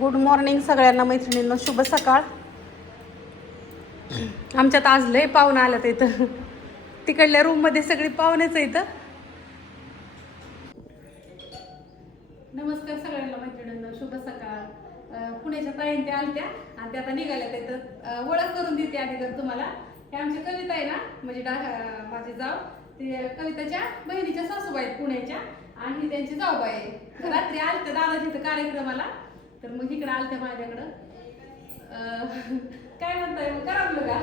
Good morning सगळ्यांना मैत्रिणींनो, शुभ सकाळ. आमच्यात आज लय पाहुणं आलं तर इथं तिकडल्या रूममध्ये सगळी पाहुणेच इथं. नमस्कार सगळ्यांना मैत्रिणींनो, शुभ सकाळ. पुण्याच्या ताईन त्या आलत्या आणि त्या आता निघाल्या तिथं. ओळख करून देते आधी तर तुम्हाला. हे आमची कविता आहे ना, म्हणजे माझी जाव ते कविताच्या बहिणीच्या सासूबाई आहेत पुण्याच्या, आणि ही त्यांची जाऊबाई आहे. रात्री आलत्या दादाच्या इथं कार्यक्रमाला, तर मग इकडं आलत्या माझ्याकडं. काय म्हणताय मग, करावलं का?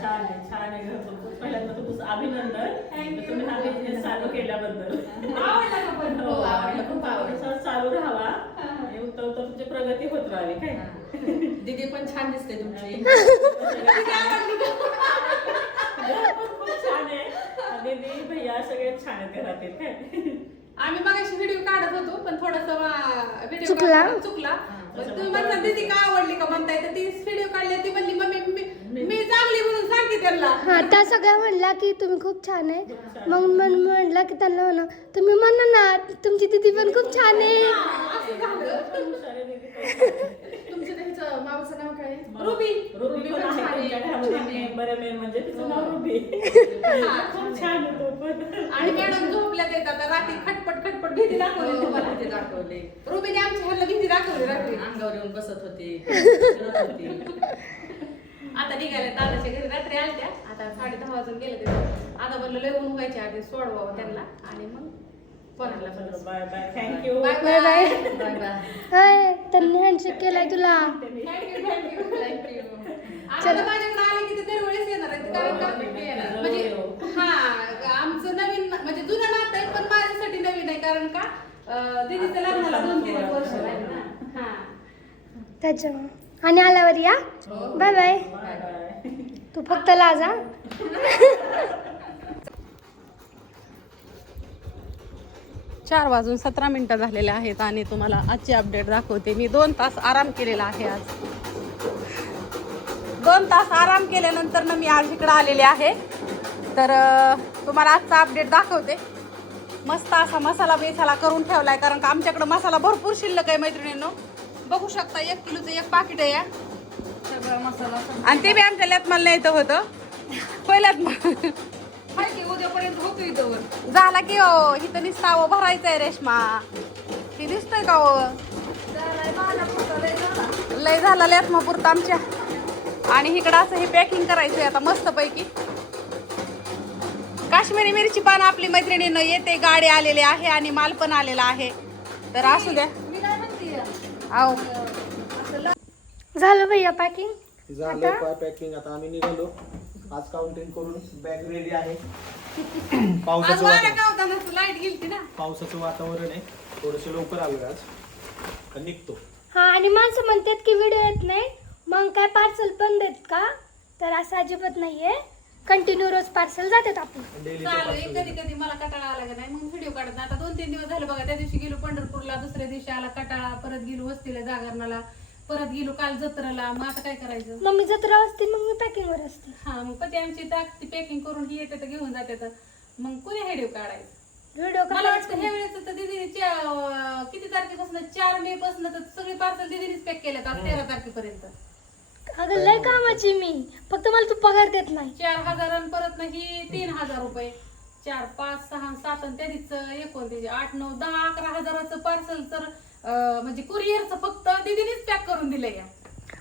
छान आहे, छान आहे. पहिल्यांदा तुमचं अभिनंदन तुम्ही हा बिझनेस चालू केल्याबद्दल. आवडला का पण? हो, आवडलं, खूप आवडलं. चालू राहावा आणि उत्तम तुमची प्रगती होत राहावी. काय दीदी पण छान दिसते तुमची. खूप छान आहे. दीदी भैया सगळे छान आहेत घरातील. काय आम्ही मगाशी व्हिडिओ काढत होतो, पण थोडस व्हिडिओ चुकला. तुम्ही म्हणता दीदी का आवडली का म्हणताय, तर ती व्हिडिओ काढली, ती म्हणली मम्मी मी चांगली म्हणून सांगते त्यांना. हा, त्या सगळ्या म्हणल्या की तुम्ही खूप छान आहे. मग म्हणलं की त्यांना म्हणा तुम्ही म्हणा ना तुमची दीदी पण खूप छान आहे. तुमच्या त्यांचं मावचं नाव काय आहे? रुबी. रुबी पण आहे तुमच्या घरामध्ये. बरं मेन म्हणजे तिचं नाव रुबी. खूप छान आहे तो पण. आणि मॅडम झोपल्यात येतात आता. रात्री खटपट भीती दाखवली तुम्हाला. ते दाखवले. रुबीने आमच्या ह्याला भीती दाखवली रात्री. अंगावर येऊन बसत होती, फिरत होती. आता निघाले दादाच्या घरी, रात्री आलत्या. आता 10:30 वाजून गेले ते. आता म्हणलं लय ऊन व्हायच्या आधी सोडवावं त्यांना, आणि मग कोणाला म्हणलं bye bye, thank you. Bye bye bye. Bye bye. Hi, त्यांनी हँडशेक केलाय तुला. थँक्यू. थँक्यू. आता माझ्याकडे आले की ते दरवेळेस येणार आहेत, कारण का म्हणजे हा आमचं नवीन म्हणजे जुनं नातं आहे, पण माझ्यासाठी नवीन आहे. कारण का दीदीचं लग्नाला 2-3 वर्ष आहेत ना. हा, त्याच्यामुळे आणि आल्यावर या. Bye bye. Bye bye. तू फक्त लाजा. 4:17 झालेले आहेत आणि तुम्हाला आजची अपडेट दाखवते. मी 2 तास आराम केलेला आहे आज. 2 तास आराम केल्यानंतर ना मी आज इकडे आलेले आहे. तर तुम्हाला आजचा अपडेट दाखवते. मस्त असा मसाला करून ठेवलाय, कारण का आमच्याकडे मसाला भरपूर शिल्लक आहे मैत्रिणींनो. बघू शकता 1 किलोचं 1 पाकिट आहे या. सगळा मसाला आणि ते बी आमच्या लेतमाल न्यायचं होतं पहिल्यात. माहिती उद्यापर्यंत होतो इथं. झाला की हो, इथं निस्तावं भरायचंय रेश्मा. ती दिसतंय का हो? लय झाला लेतमा पुरतं आमच्या. आणि इकडं असं हे पॅकिंग करायचंय आता मस्त पैकी. काश्मीरी मिरची पण आपली मैत्रिणीनं येते, गाडी आलेले आहे आणि माल पण आलेला आहे. तर असू द्या. मी काय म्हणते, आहो, झालं भैया पॅकिंग. झालं पॅकिंग. आता आम्ही निघालो. आज काउंटिंग करून बॅग रेडी आहे. आज पावसाचं वारा वातावरण, का होता ना, लाईट गेलती ना. पावसाचं वातावरण आहे. थोडस लवकर आलो आज, तर निघतो. हा, आणि माणसं म्हणतात की व्हिडिओ येत नाही, मग काय पार्सल बंद आहेत का? तर असं अजिबात नाहीये. कंटिन्यू रोज पार्सल जातात आपण. चालू आहे. कधी कधी मला कटाळा आला का नाही, मग व्हिडिओ काढत नाही. आता 2-3 दिवस झाले बघा. त्या दिवशी गेलो पंढरपूरला, दुसऱ्या दिवशी आला कटाळा, परत गेलो वस्तीला जागरणाला, परत गेलो काल जत्रेला. मग आता काय करायचं? मम्मी जत्रा असते मग मी पॅकिंग वर असते. हा, मग कधी आमची ती पॅकिंग करून ही येते तर घेऊन जाते, तर मग कोणी व्हिडिओ काढायचं? व्हिडिओ मला वाटतं ह्या वेळेस तर दीदीने किती तारखेपासून 4 मे पासून तर सगळी पार्सल दीदीनेच पॅक केल्यात आज 13 तारखेपर्यंत. अगं लय कामाची मी, फक्त मला तू पगार देत नाही. 4,000 आणि परत नाही 3,000 रुपये. 4, 5, 6, 7 आणि त्यादीच 29, 8, 9, 10, 11 हजाराचं पार्सल तर म्हणजे कुरिअरचं फक्त दीदीनेच पॅक करून दिलंय.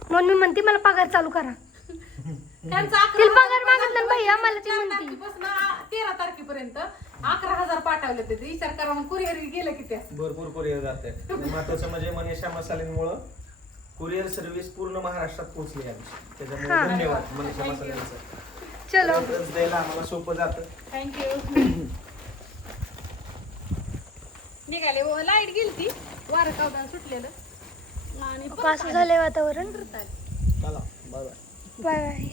म्हणून मी म्हणते मला पगार चालू करा. त्यांचा तिला पगार मागितला ना भैया, मला ती म्हणते 13 तारखेपर्यंत 11,000 पाठवले. ते विचार करा मग कुरिअर गेलं की त्या भरपूर कुरिअर जाते. महत्वाचं म्हणजे मनीषा मसाल्यांमुळं कुरिअर सर्व्हिस पूर्ण महाराष्ट्रात पोहोचली आहे. त्याच्यामुळे धन्यवाद मनीषा मसाल्यांचं. चलो रेफरन्स द्यायला आम्हाला सोपं जातं. थँक्यू. निघाले लाईट गेलती, वारं कावदान सुटलेलं आणि पास झालंय वातावरण. चला बाय बाय. Bye bye.